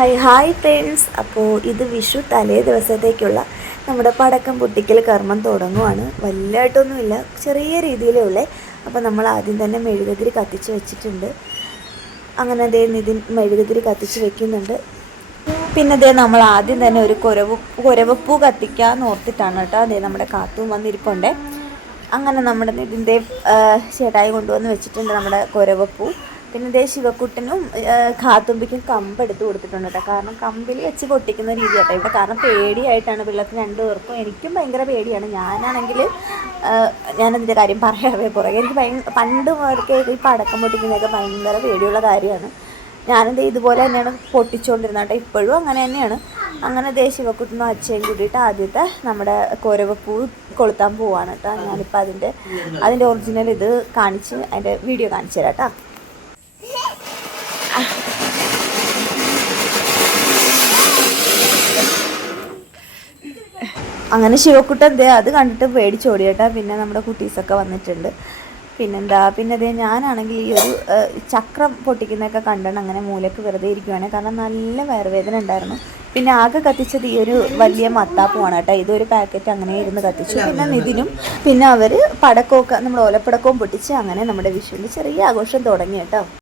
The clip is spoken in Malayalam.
Hi friends. അപ്പോൾ ഇത് വിഷു തലേ ദിവസത്തേക്കുള്ള നമ്മുടെ പടക്കം പൊട്ടിക്കൽ കർമ്മം തുടങ്ങുവാണ്. വലുതായിട്ടൊന്നുമില്ല, ചെറിയ രീതിയിലേ ഉള്ളേ. അപ്പോൾ നമ്മൾ ആദ്യം തന്നെ മെഴുകുതിരി കത്തിച്ച് വെച്ചിട്ടുണ്ട്. അങ്ങനെ അതേ നിതിൻ മെഴുകുതിരി കത്തിച്ച് വെക്കുന്നുണ്ട്. പിന്നെ അതേ നമ്മൾ ആദ്യം തന്നെ ഒരു കുരവപ്പൂ കത്തിക്കാൻ ഓർത്തിട്ടാണ് കേട്ടോ. അതേ നമ്മുടെ കാത്തും വന്നിരിപ്പുണ്ടേ. അങ്ങനെ നമ്മുടെ നിതിൻ്റെ ചേട്ടായി കൊണ്ടുവന്ന് വെച്ചിട്ടുണ്ട് നമ്മുടെ കുരവപ്പൂ. പിന്നെ ഇതേ ശിവക്കുട്ടനും കാത്തുമ്പിക്കും കമ്പെടുത്ത് കൊടുത്തിട്ടുണ്ട് കേട്ടോ. കാരണം കമ്പിൽ വെച്ച് പൊട്ടിക്കുന്ന രീതി കേട്ടോ ഇവിടെ. കാരണം പേടിയായിട്ടാണ് പിള്ളേർക്ക് രണ്ടുപേർക്കും. എനിക്കും ഭയങ്കര പേടിയാണ്. ഞാനതിൻ്റെ കാര്യം പറയാതെ പുറകെ എനിക്ക് പണ്ട് മുതൽക്കേ ഈ പടക്കം പൊട്ടിക്കുന്നതൊക്കെ ഭയങ്കര പേടിയുള്ള കാര്യമാണ്. ഞാനെന്ത് ഇതുപോലെ തന്നെയാണ് പൊട്ടിച്ചുകൊണ്ടിരുന്നത് കേട്ടോ. ഇപ്പോഴും അങ്ങനെ തന്നെയാണ്. അങ്ങനെ ദേ ശിവക്കുട്ടനും അച്ഛയും കൂടിയിട്ട് ആദ്യത്തെ നമ്മുടെ കുരവപ്പൂ കൊളുത്താൻ പോവാണ് കേട്ടോ. ഞാനിപ്പോൾ അതിൻ്റെ ഒറിജിനൽ ഇത് കാണിച്ച് അതിൻ്റെ വീഡിയോ കാണിച്ചു തരാം കേട്ടോ. അങ്ങനെ ശിവക്കുട്ടൻ അത് കണ്ടിട്ട് പേടിച്ചോടി കേട്ടോ. പിന്നെ നമ്മുടെ കുട്ടീസൊക്കെ വന്നിട്ടുണ്ട്. പിന്നെ അതേ ഞാനാണെങ്കിൽ ഈ ഒരു ചക്രം പൊട്ടിക്കുന്നതൊക്കെ കണ്ടാണ് അങ്ങനെ മൂലക്ക് വെറുതെ ഇരിക്കുവാണ്. കാരണം നല്ല വയറുവേദന ഉണ്ടായിരുന്നു. പിന്നെ ആകെ കത്തിച്ചത് ഈ ഒരു വലിയ മത്താപ്പുമാണ് കേട്ടോ. ഇതൊരു പാക്കറ്റ് അങ്ങനെ ഇരുന്ന് കത്തിച്ചു. പിന്നെ നിതിനും പിന്നെ അവർ പടക്കമൊക്കെ നമ്മുടെ ഓലപ്പടക്കവും പൊട്ടിച്ച് അങ്ങനെ നമ്മുടെ വിഷുവിൻ്റെ ചെറിയ ആഘോഷം തുടങ്ങി കേട്ടോ.